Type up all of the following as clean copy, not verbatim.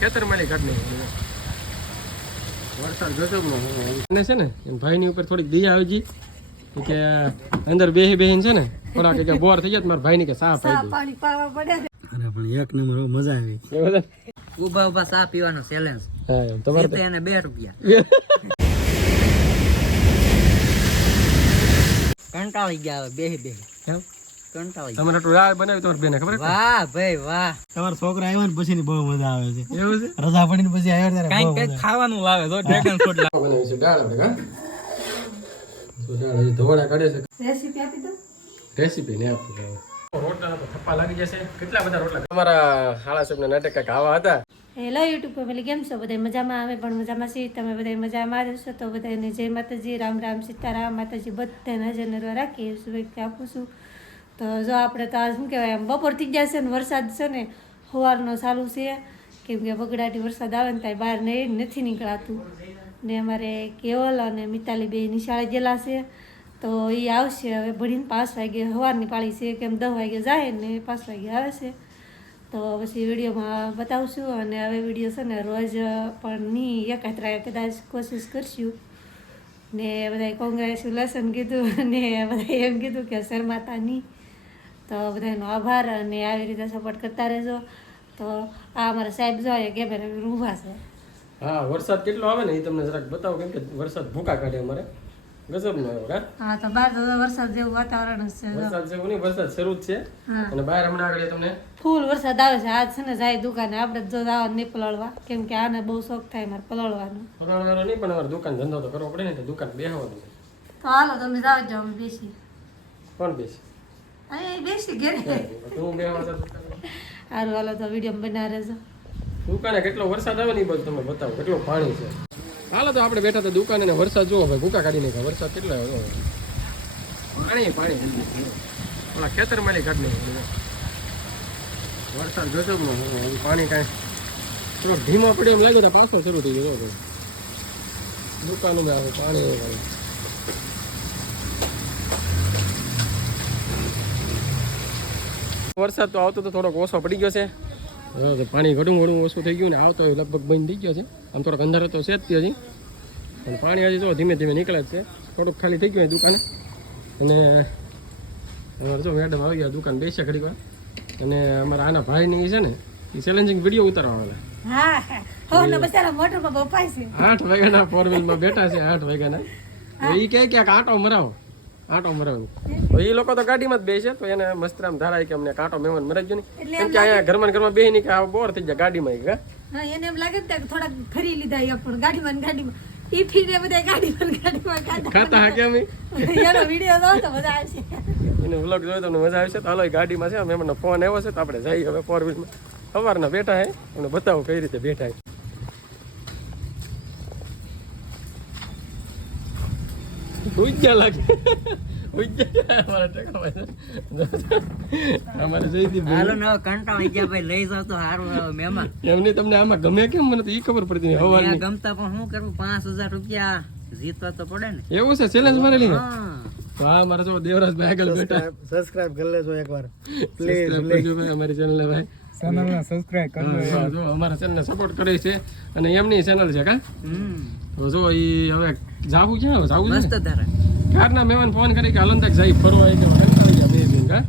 ખેતર માલી કાઢ નહીં વરસાદ ગજબનો છે ને ભાઈની ઉપર થોડીક દયા આવી ગઈ કે અંદર બેહીને છે ને થોડા કે બોર થઈ જાય મારા ભાઈની કે સાફ પાણી પાવા પડે અને પણ એક નંબર મજા આવી ઉભા ઉભા ચા પીવાનો ચેલેન્જ હા તમારે તો એને 2 રૂપિયા કંટાળી ગયા બેહી કેમ કંટાળી તમારે તો આ બનાવી તમારી બેને ખબર વાહ ભાઈ વાહ તમારા છોકરા આવ્યા ને પછી બહુ મજા આવે છે એવું છે રજા પડીને પછી આવ્યા ત્યારે કઈક ખાવાનું લાવે તો ડ્રેગન ફ્રૂટ લાવે બનાવી છે દાળ આપણે કા તો દાળ હજી ધોળા કાઢે છે રેસીપી આપી દો રેસીપી ને આપી દો રોટલા તો થપ્પા લાગી જશે કેટલા બધા રોટલા તમારા હાળા સાહેબના નાટક કાંઈક આવા હતા હેલો યુટ્યુબ ફેમિલી કેમ છો બધા મજામાં આવે પણ મજામાં છીએ તમે બધા મજામાં રહેશો તો બધાને જય માતાજી રામ રામ સીતારામ માતાજી બધાને નજર રાખી શુભેચ્છા આપું છું તો જો આપણે તો આ શું કહેવાય આમ બપોર થઈ ગયા છે ને વરસાદ છે ને સવારનો ચાલુ છે કેમ કે બગડાટી વરસાદ આવે ને ત્યાં બહાર નથી નીકળાતું ને અમારે કેવલ અને મિતાલી બે નિશાળે ગયેલા છે તો એ આવશે હવે ભણીને 5 વાગે સવારની પાળી છે કેમ 10 વાગે જાય ને 5 વાગે આવે છે તો પછી વિડીયોમાં બતાવશું અને હવે વિડીયો છે ને રોજ પણ નહીં એકાત્રા કદાચ કોશિશ કરશું ને બધાએ કોંગ્રેચ્યુલેશન કીધું અને બધાએ એમ કીધું કે શરમાતા નહીં તો બધાનો આભાર અને આવી રીતે સપોર્ટ કરતા રહેજો તો આ અમારા સાહેબ જોઈએ કેમેરા ઊભા છે હા વરસાદ કેટલો આવે ને એ તમને જરાક બતાવો કેમ કે વરસાદ ભૂકા કાઢે અમારે ગજબનો આવ્યો હા તો બહાર તો વરસાદ જેવું વાતાવરણ જ છે વરસાદ જેવું નહીં વરસાદ શરૂ જ છે અને બહાર હમણાં આગળ તમને ફૂલ વરસાદ આવે છે આજ છે ને જાય દુકાને આપણે જો જવા નહીં પલળવા કેમ કે આને બહુ શોખ થાય મારે પલળવાનો પલળવાનો નહીં પણ અમારે દુકાન ધંધો તો કરવો પડે ને તો દુકાન બેહવાનું છે તો હાલો તમે જાઓ જાઓ અમે બેસી કોણ બેસી અહીં બેસી ઘેરે તું બેહવા સારું હાલો તો વિડીયો બના રહેજો દુકાને કેટલો વરસાદ આવે ને એ બધું તમે બતાવો કેટલું પાણી છે હાલો તો આપણે બેઠા તો દુકાને ને વરસાદ જોવો ભાઈ ભૂકા કાઢી નાખ્યા વરસાદ કેટલો આવ્યો પાણી ઓલા ખેતર માલી કાઢ નાખ્યું વરસાદ ગજબનો પાણી કાંઈ થોડો ધીમો પડ્યો એમ લાગ્યો તો પાછો શરૂ થઈ ગયો ભાઈ દુકાનોમાં આવે પાણી વરસાદ તો આવતો તો થોડોક ઓછો પડી ગયો છે પાણી ઘણું ઓછું થઈ ગયું ને આવતો એ લગભગ બંધ થઈ ગયો છે આમ થોડોક અંધારો તો છે જ હજી અને પાણી હજી તો ધીમે ધીમે નીકળે જ છે થોડુંક ખાલી થઈ ગયું દુકાને અને અમારે જો મેડમ આવી ગયા દુકાન બેસે ઘડી વાર અને અમારા આના ભાઈની છે ને એ ચેલેન્જિંગ વિડીયો ઉતારવા આવેલા 8 વાગ્યાના 4 વ્હીલમાં બેઠા છે 8 વાગ્યાના એ કહે કે આંટો મરાવો તો એ લોકો તો ગાડીમાં જ બેસે તો એને મસ્તરામ ધારાય કે અમને કાંટો મહેમાન મરાઈ ગયો નહીં કેમ કે અહીંયા ઘરમાં બેહી નહીં કે આ બોર થઈ જાય ગાડીમાં હા એને એમ લાગે ને થોડા ખરી લીધા પણ ગાડીમાં ઈ ફીરે બધા ગાડીમાં ખાતા હા કેમ એનો વિડીયો જોવો તો મજા આવશે એનો વ્લોગ જોયો તમને મજા આવશે તો હાલો ગાડીમાં છે મહેમાનનો ફોન આવ્યો છે તો આપણે જઈએ હવે 4 વ્હીલમાં સવારના બેઠા હે તમને બતાવો કઈ રીતે બેઠા ઉજ્જા લાગે તમને આમાં ગમે કેમ મને તો ઈ ખબર પડતી નહીં હવારની ગમતા પણ શું કરું 5000 રૂપિયા જીતવા તો પડે ને એવું છે ચેલેન્જ મારેલી હા મારા જો દેવરાજભાઈ આગળ બેઠા સબસ્ક્રાઇબ કરી લેજો એકવાર પ્લીઝ ભાઈ અમારી ચેનલ ભાઈ ચેનલને સબસ્ક્રાઇબ કરજો જો અમારા ચેનલને સપોર્ટ કરે છે અને એમની ચેનલ છે કા તો જો ઈ હવે જાવું ક્યાં જાવું મસ્ત તારે કારના મહેમાન ફોન કરી કે હલન તક જાય ફરવા કે બે દિન કા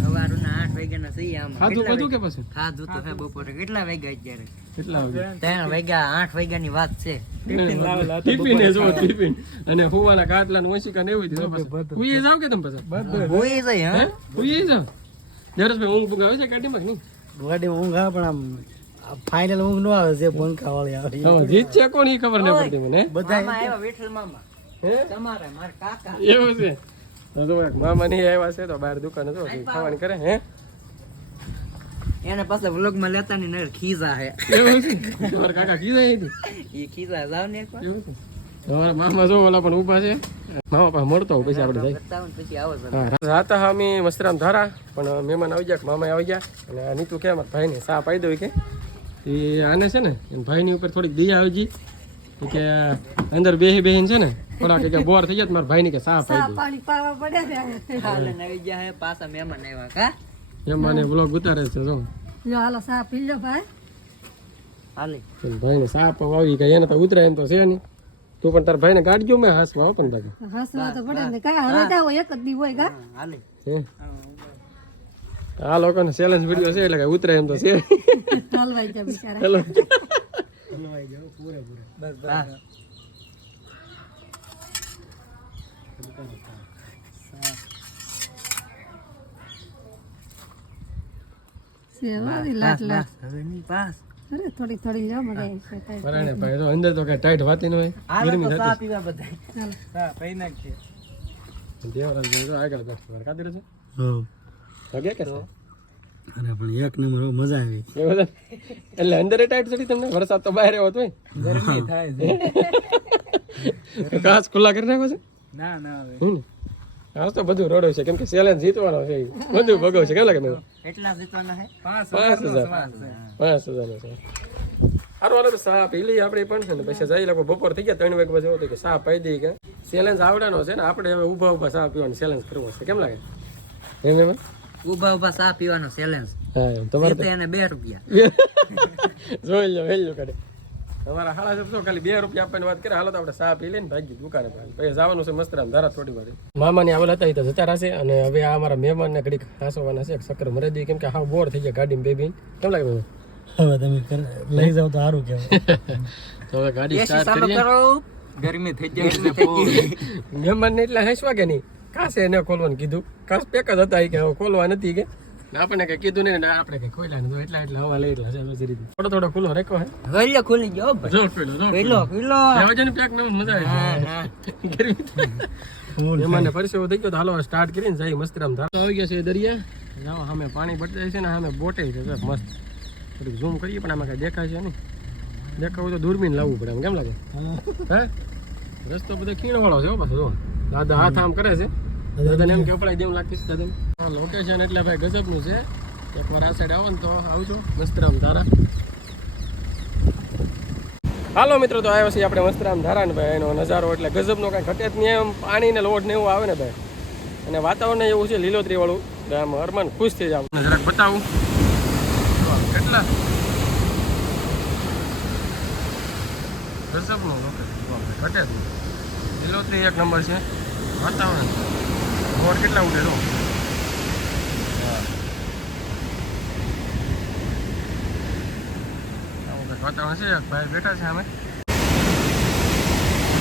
સવારના 8 વાગ્યાના સહી આમ ખાધું બધું કે પછી ખાધું તો હે બપોરે કેટલા વાગ્યા અત્યારે કેટલા વાગ્યા 3 વાગ્યા 8 વાગ્યાની વાત છે ટિફિન જો ટિફિન અને ફુવાના કાટલા ને ઓશિકા ને એવું દીધું પછી હુઈ જાવ કે તમે પછી હોઈ જાય હા હુઈ જાવ જરસભાઈ ઊંઘ આવે છે ગાડીમાં નહીં ગાડી ઊંઘ આવે પણ આમ ફાઇનલ ઊંઘ ન આવે જે બંકા વાળી આવે જીત છે કોણ ઈ ખબર ન પડતી મને બધા આવ્યા વિઠ્ઠલ મામા તમારે મારા કાકા એવું છે તો જો મામા નહીં આવ્યા છે તો બહાર દુકાને જો ખાવાનું કરે હે એને પાસે વ્લોગ માં લેતા ની નર ખીજા હે એવું છે તમારા કાકા કીધા હતી ઈ ખીજા જાવ ને એકવાર એવું છે તમારા મામા જો ઓલા પણ ઊભા છે મામા પાસે મળતો પછી આપણે જાય પછી આવો રાતા હા અમે મસ્તરામ ધારા પણ મહેમાન આવી ગયા મામા આવી ગયા અને આ નીતુ કે મારા ભાઈને સા પાઈ દઉં કે એ આને છે ને ભાઈની ઉપર થોડીક દયા આવી ગઈ કે અંદર બેહીને છે ને થોડા કે બોર થઈ જાય મારા ભાઈની કે સા પાઈ પાવા પડે હાલે નવી ગયા હે પાછા મહેમાન આવ્યા કા એમ મને વ્લોગ ઉતારે છે જો હાલો સા પી લો ભાઈ હાલે ભાઈને સાપ આવી ગઈ એને તો ઉતરાય એમ તો છે નહીં. તું પણ તારા ભાઈને કાઢજો મેં હાસવા હો પણ તાકે હસવા તો પડે ને કાંઈ હરાતા હોય એક જ દી હોય કા હાલે હે આ લોકોને ચેલેન્જ વિડીયો છે એટલે કઈ ઉતરે એમ તો છે. હલવાઈ જા બિચારા હેલો સેવારી લાટ લાટ હવે ની પાસ અરે થોડી થોડી જો મજા આવશે થાય બરાને ભાઈ તો અંદર તો કઈ ટાઈટ વાતી ન હોય હાલે ગરમી તો થતી ચા પીવા બધા ચા પી નાખીએ દેવરાજ ભાઈ તો આગળ બેઠો કાદી રહ્યો હા છે હગે કે છે અરે પણ એક નંબર મજા આવી એવું છે એટલે અંદર ટાઈટ ચડી તમને વરસાદ તો બહાર આવ્યો હોય ગરમી થાય છે કાચ ખુલ્લા કરી નાખો છે ના ના હવે હમ ને આ તો બધું રોડો છે કેમ કે ચેલેન્જ જીતવાનો છે બધું ભોગવ છે કેમ લાગે મેં એટલા જીતવાના હે 5,000 5,000 છે સારું હાલો તો સા પી લઈએ આપણે પણ છે ને પછી જઈ લોકો બપોર થઈ ગયા 3 વાગે પછી એવું કે સા પાઈ દઈએ કે ચેલેન્જ આવડવાનો છે ને આપણે હવે ઊભા ઊભા સા પીવાનો ચેલેન્જ કરવો છે કેમ લાગે એમ એમ ઉભા ઉભા ચા પીવાનો ચેલેન્જ હા તમારે જીતે એને 2 રૂપિયા જોઈ લો વેલ્યુ કરે તમારા હાલા છે તો ખાલી 2 રૂપિયા આપવાની વાત કરે હાલો તો આપણે સા પી લઈને ભાગી દુકાને પછી જવાનું છે મસ્તરામ ધારા થોડી વાર મામાની આવેલા હતા એ તો જતા રહેશે અને હવે આ અમારા મહેમાનને ઘડીક હાંસવાના છે ચક્કર મરી દઈએ કેમ કે હા બોર થઈ ગયા ગાડીમાં બેબી કેમ લાગે મહેમાન હવે તમે લઈ જાવ તો સારું કહેવાય તો હવે ગાડી એસી સ્ટાર્ટ ચાલુ કરીએ કરો ગરમી થઈ જાય મહેમાનને એટલે હસવા કે નહીં કાસે એને ખોલવાનું કીધું કાસ પેક જ હતા કે હવે ખોલવા નથી કે આપણને કઈ કીધું નહીં ને આપણે કઈ ખોલ્યા નથી એટલા હવા લઈ રહ્યા છે થોડો થોડો ખુલ્લો રેકો હે વેલ્યો ખુલી ગયો ભાઈ જો ખોલ્યો જો વેલો વેલો વજન પેક ન મજા આવે ગરમી મહેમાનને પરસેવો થઈ ગયો તો હાલો સ્ટાર્ટ કરીને જઈ મસ્તરામ ધાર આવી ગયા છે દરિયા જાઓ સામે પાણી બતાવે છે ને સામે બોટે છે મસ્ત થોડીક ઝૂમ કરીએ પણ આમાં કઈ દેખાય છે નહીં દેખાવું તો દૂરબીન લાવવું પડે આમ કેમ લાગે હે રસ્તો બધો ખીણવાળો છે હો પાછો જો દાદા હાથ આમ કરે છે દાદાને એમ કે અપડાઈ દેવું લાગતી છે દાદા લોકેશન એટલે ભાઈ ગજબનું છે એકવાર આ સાઈડ આવો ને તો આવજો મસ્તરામ ધારા હાલો મિત્રો તો આવ્યો છે આપણે મસ્તરામ ધારા ને ભાઈ એનો નજારો એટલે ગજબનો કાંઈ ઘટે જ નહીં એમ પાણી ને લોટ ને એવું આવે ને ભાઈ અને વાતાવરણ એવું છે લીલોતરી વાળું એટલે આમ હરમાન ખુશ થઈ જાવ જરાક બતાવું કેટલા ગજબનો ઘટે જ નહીં લીલોતરી એક નંબર છે વાતાવરણ રોડ કેટલા ઉડે તો વાતાવરણ છે ભાઈ બેઠા છે અમે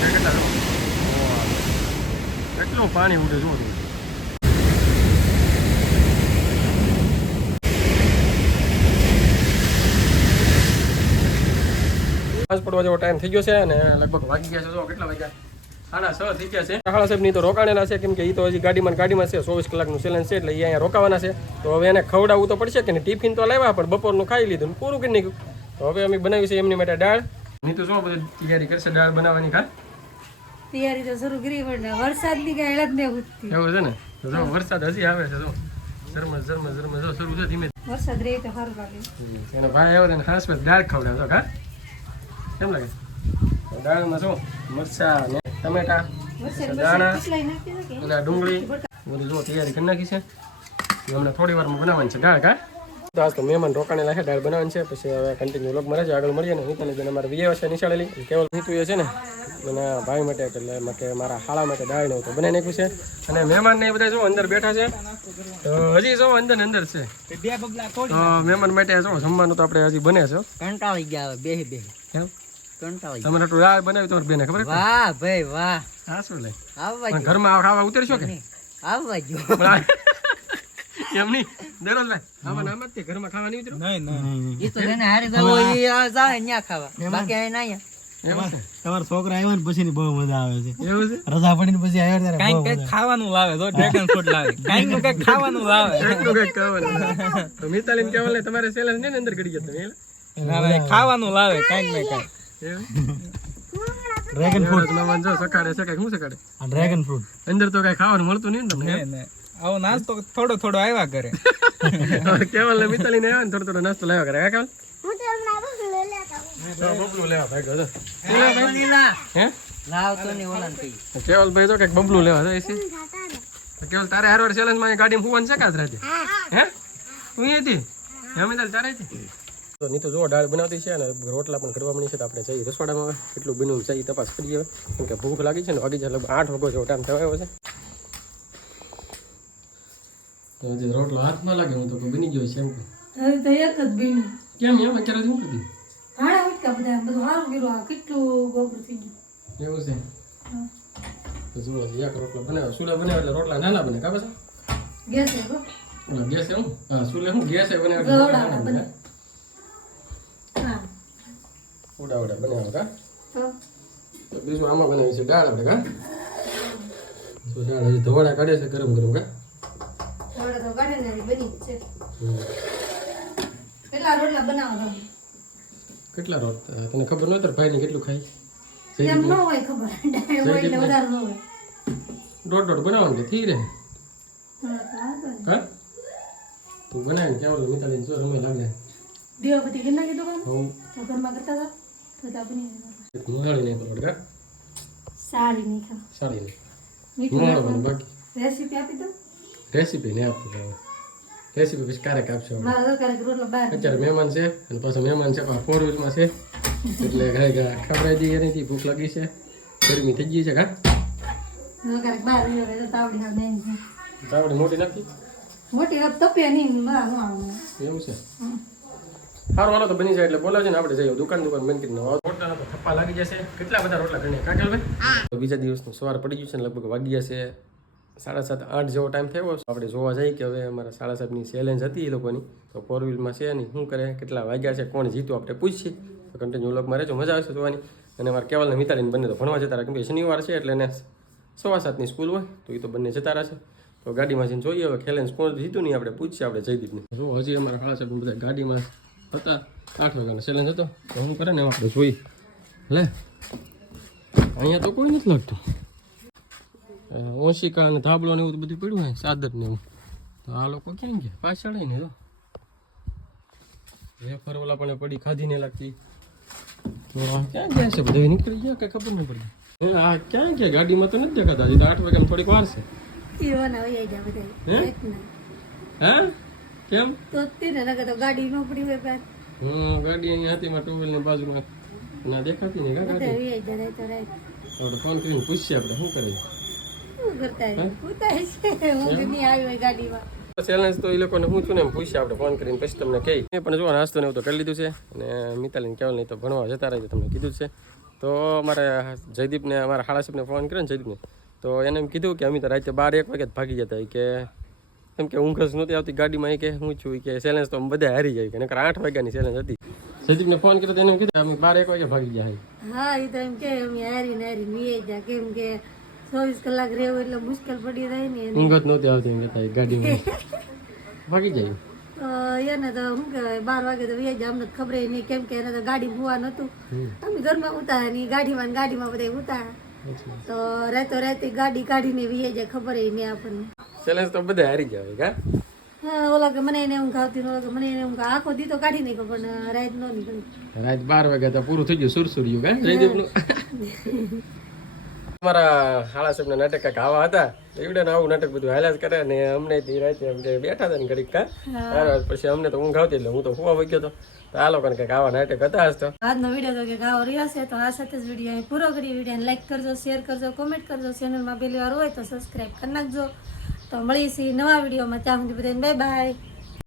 કેટલા કેટલું પાણી ઉડે જુઓ પડવા જેવો ટાઈમ થઈ ગયો છે અને લગભગ વાગી ગયા છે જો કેટલા વાગ્યા 6:30 થઈ ગયા છે હાળા સાહેબ ની તો રોકાણેલા છે કેમ કે એ તો હજી ગાડીમાં છે 24 કલાકનું ચેલેન્જ છે એટલે એ અહીંયા રોકાવાના છે તો હવે એને ખવડાવવું તો પડશે કે ટિફિન તો લાવ્યા પણ બપોરનું ખાઈ લીધું પૂરું કરી નાખ્યું તો હવે અમે બનાવી છે એમની માટે દાળ નીતુ શું બધી તૈયારી કરશે દાળ બનાવવાની ખા તૈયારી તો શરૂ કરી પણ વરસાદની કઈ હેળત ને ઉઠતી એવું છે ને તો જો વરસાદ હજી આવે છે જો ઝરમર જો શરૂ છે ધીમે વરસાદ રહે તો સારું લાગે એનો ભાઈ આવ્યો ને ખાસ દાળ ખવડાવતો ખા કેમ લાગે દાળમાં શું મરચા ને ટમેટા દાણા અને ડુંગળી બધી જો તૈયારી કરી નાખી છે હમણાં થોડી વારમાં બનાવવાની છે દાળ કા તો આજ તો મહેમાન રોકાણેલા છે દાળ બનાવવાની છે પછી હવે કન્ટિન્યુ લોક મળે છે આગળ મળીએ ને નીતાને જેને અમારે વિજય છે નિશાળેલી કેવલ નીતુ એ છે ને મને ભાઈ માટે એટલે માટે મારા હાળા માટે દાળ ને તો બનાવી નાખ્યું છે અને મહેમાન ને એ બધા જો અંદર બેઠા છે તો હજી જો અંદર ને અંદર છે તો મહેમાન માટે જો જમવાનું તો આપણે હજી બને છે કંટાળી ગયા બેહી બેહી કેમ કંટાળી તમે આટલું દાળ બનાવી તમારે બેને ખબર વાહ ભાઈ વાહ હા શું લે આવવા પણ ઘરમાં ખાવા ઉતરશો કે આવવા જો એમ નહીં દરરોજ ભાઈ આમાં નામ જ ઘરમાં ખાવા નહીં ઉતરો ઈ તો જેને હારે જવો ઈ જાય ન્યા ખાવા બાકી અહીં ના એવું છે તમારા છોકરા આવ્યા ને પછી બહુ મજા આવે છે એવું છે રજા પડીને પછી આવ્યા ત્યારે કઈક કઈક ખાવાનું લાવે તો ડ્રેગન ફ્રૂટ લાવે કઈક નું કઈક ખાવાનું લાવે એટલું કંઈક ખાવાનું તો મિતાલીન કહેવાલે તમારે સેલેન્સ ને અંદર કરી ગયા તમે ખાવાનું લાવે કઈક ને કઈક એવું ડ્રેગન ફ્રૂટ નવાન જો સકાડે છે શું સકાડે ડ્રેગન ફ્રૂટ અંદર તો કઈ ખાવાનું મળતું નહીં ને તમને ને આવો નાસ્તો થોડો થોડો આવ્યા કરે કેવલ ને મિતાલીને આવ્યા ને થોડો થોડો નાસ્તો લાવ્યા કરે કેવલ બબલું લેવા ભાઈ ગયો હે લાવ તો ને ઓલાન કઈ કેવલ ભાઈ તો કઈક બબલું લેવા જાય છે કેવલ તારે હારવાર ચેલેન્જ માં ગાડીમાં ફૂવાનું છે કાત રાતે હે હું હતી હે મિતાલ તારે હતી તો નહીં તો જો દાળ બનાવતી છે અને રોટલા પણ કરવા મળી છે તો આપણે જઈ રસોડામાં કેટલું બન્યું છે એ તપાસ કરીએ કેમ કે ભૂખ લાગી છે ને વાગી જાય લગભગ 8 વાગ્યો જેવો ટાઈમ થયો છે તો જે રોટલો હાથમાં લાગે હું તો બની ગયો છે એમ હવે તો એક જ બન્યું કેમ એમ અત્યારે શું કરી હાડા ઉટકા બધા બધું સારું કર્યું આ કેટલું ગોબર થઈ ગયું એવું છે તો જુઓ એક રોટલો બનાવ્યો સુલે બનાવ્યો એટલે રોટલા નાના બને કાબા ગેસ છે ગો ઓલા ગેસ હું હા સુલે હું ગેસ બનાવ્યો ગોળા બને હા ઉડા બનાવ્યો કા તો તો બીજું આમાં બનાવી છે દાળ આપણે કા તો દાળ હજી ધોવાડા કાઢે છે ગરમ ગરમ કા હવે તો ગાડી ને બની જ છે કેટલા રોટલા બનાવો તમે કેટલા રોટ તને ખબર ન તાર ભાઈને કેટલું ખાય એમ ન હોય ખબર ડાળ હોય એટલે વધારે ન હોય દોઢ બનાવવાનું કે થઈ રહે હા તો આ બને. હા તું બનાવીને કેવલ મિતાલીને જો રમે લાગે દીવાબત્તી કરી નાખી દો કામ હું તો ઘરમાં કરતા હતા તો તા બની મોહાળી નહીં કરો કા સારી નહીં ખાવ સાડી નહીં મીઠું મોહાળવાનું બાકી રેસીપી આપી દો રેસીપી નહીં આપું રેસીપી પછી ક્યારેક આપશો મારા દરકાર રોટલો બહાર અત્યારે મહેમાન છે અને પાછા મહેમાન છે પણ 4 વ્હીલમાં છે એટલે ઘરે ખવડાવી દઈએ એનીથી ભૂખ લાગી છે ગરમી થઈ ગઈ છે કા દરકાર બહાર રહ્યો તો તાવડી હા બેન છે તાવડી મોટી નાખી મોટી હપ તપે નહીં બહાર ન આવે એવું છે સારું હાલો તો બની જાય એટલે બોલાવજો ને આપણે જઈએ દુકાન બંધ કરીને રોટલાનો તો થપ્પા લાગી જશે કેટલા બધા રોટલા ગણીએ કાકેલ ભાઈ તો બીજા દિવસનું સવાર પડી ગયું છે ને લગભગ વાગી જશે 7:30 8 જેવો ટાઈમ થયો આપણે જોવા જઈએ કે હવે અમારા શાળા સાહેબની ચેલેન્જ હતી એ લોકોની તો 4 વ્હીલમાં છે નહીં શું કરે કેટલા વાગ્યા છે કોણ જીતું આપણે પૂછીએ તો કન્ટિન્યુ વ્લોગમાં રહેજો મજા આવશે જોવાની અને અમારા કેવલને મિતાલીને બંને તો ભણવા જતા રહ્યા કેમ કે શનિવાર છે એટલે એને 7:15ની સ્કૂલ હોય તો એ તો બંને જતા રહેશે તો ગાડીમાં જઈને જોઈએ હવે ચેલેન્જ કોણ જીતું નહીં આપણે પૂછીએ આપણે જયદીપને જો હજી અમારા શાળા સાહેબ બધા ગાડીમાં હતા 8 વાગ્યાનો ચેલેન્જ હતો તો શું કરે ને આપણે જોઈએ લે અહીંયા તો કોઈ નથી લાગતું ઓશિકા અને ધાબળો ને એવું બધું પડ્યું હોય ચાદર ને એવું તો આ લોકો ક્યાં ગયા પાછળ ને તો વેફર ઓલા પણ પડી ખાધી ને લાગતી તો આ ક્યાં ગયા છે બધા નીકળી ગયા કે ખબર નહીં પડી આ ક્યાં ગયા ગાડીમાં તો નથી દેખાતા હજી તો 8 વાગ્યામાં થોડીક વાર છે ઈવાના વહી જાય બધા હે? એક ના હા કેમ તો તેને લગે તો ગાડી ન પડી હોય પાર ગાડી અહીંયા હતી માં 2 વ્હીલ ની બાજુમાં ના દેખાતી નહીં કા બધા ગાડી વહી જાય તો રાત આપણે ફોન કરીને પૂછીએ આપણે શું કરીએ શું કરતા હોય પૂછતા છે હું નહીં આવી હોય ગાડીમાં ચેલેન્જ તો એ લોકોને હું છું ને એમ પૂછીએ આપણે ફોન કરીને પછી તમને કહી મેં પણ જો નાસ્તો ને એવું તો કરી લીધું છે અને મિતાલીને કહેવાય નહીં તો ભણવા જતા રહી તમને કીધું છે તો મારે જયદીપને અમારા શાળા સાહેબને ફોન કર્યો ને જયદીપને તો એને એમ કીધું કે અમે તો રાતે 12-1 વાગે જ ભાગી જતા કે એમ કે ઊંઘ જ નહોતી આવતી ગાડીમાં કે હું છું કે ચેલેન્જ તો બધા હારી જાય કે નકર 8 વાગ્યાની ચેલેન્જ હતી જયદીપને ફોન કર્યો તો એને કીધું અમે 12-1 વાગે ભાગી ગયા હા એ તો એમ કે અમે હારીને વી જાય કેમ કે 24 કલાક રહેવું એટલે મુશ્કેલ પડી જાય ને એને. ઊંઘ જ નહોતી આવતી એમ કહેતા ગાડીમાં ભાગી જાય તો એને તો શું કહેવાય 12 વાગે તો વી જાય અમને તો ખબર નહીં કેમ કે એને તો ગાડી ભૂવા નહોતું અમે ઘરમાં ઉતાર્યા નહીં ગાડીમાં બધા ઉતાર્યા તો રાતે ગાડી કાઢીને વી જાય ખબર નહીં આપણને ચેલેન્જ તો બધા હારી જાય કા હા ઓલા કે મને એને ઊંઘ આવતી ઓલા કે મને એને ઊંઘ આખો દી તો કાઢી નહીં પણ રાત ન નીકળી રાત 12 વાગ્યા તો પૂરું થઈ ગયું સુરસુર્યું કા જયદીપનું અમારા શાળા સાહેબના નાટક કાંઈક આવા હતા એવડે આવું નાટક બધું હાલ્યા જ કરે ને અમને રાતે એમ કે બેઠા હતા ને ઘડીક કા પછી અમને તો ઊંઘ આવતી એટલે હું તો સુવા વઈ ગયો હતો તો આ લોકોને કંઈક આવા નાટક હતા આજ તો આજનો વિડીયો તો કે આવો રહ્યો છે તો આ સાથે જ વિડીયો પૂરો કરી વિડીયોને લાઈક કરજો શેર કરજો કોમેન્ટ કરજો ચેનલમાં પહેલી વાર હોય તો સબસ્ક્રાઈબ કરી નાખજો તો મળીએ છીએ નવા વિડીયોમાં ત્યાં સુધી બધાને બાય બાય